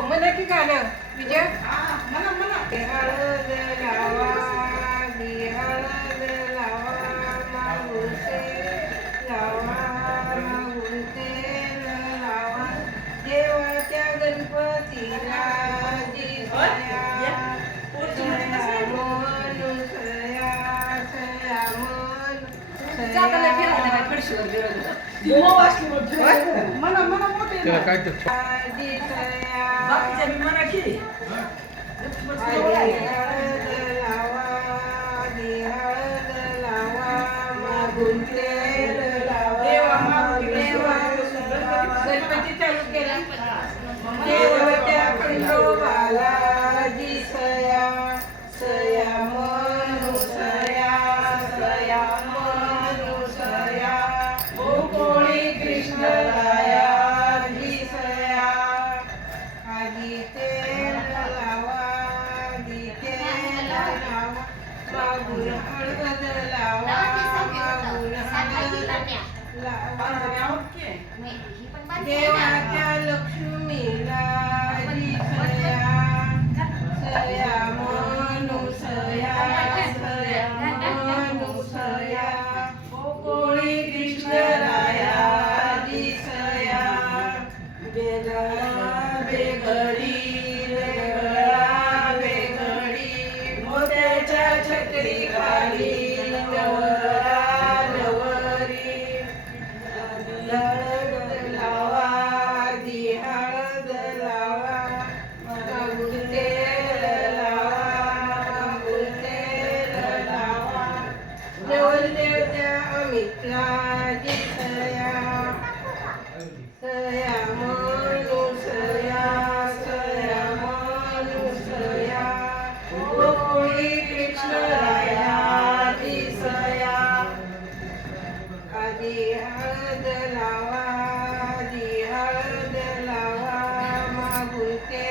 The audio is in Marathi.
म्हणा की गाणं विजय हळद लावा हळद लावा मागून तेल लावा मागून तेल लावा देवाच्या गणपतीला जिसया म्हणून सया सया त्याला काय तर गणपती चालू केला देवाच्या खंडोबाला जिसया सया म्हणू सया सया म्हणू सया कोळी कृष्णराया जिसया आधी तेल लावा आधी तेल लावा मागून हळद लावा मागून हळद लावा देवाच्या लक्ष्मीला जिसया सया म्हणू सया सया म्हणू सया कोळी कृष्णराया जिसया बेगळा बेगडी बेगळा बेगडी मोत्याच्या छत्री खाली नवरा नवरी हळद लावा दी हळद लावा मागून तेल लावा मागून तेल लावा नवरदेवच्या अमितला जिसया सया म्हणू सया सया म्हणू सया कोळी कृष्णराया जिसया आधी हळद लावा आधी हळद लावा मागून ते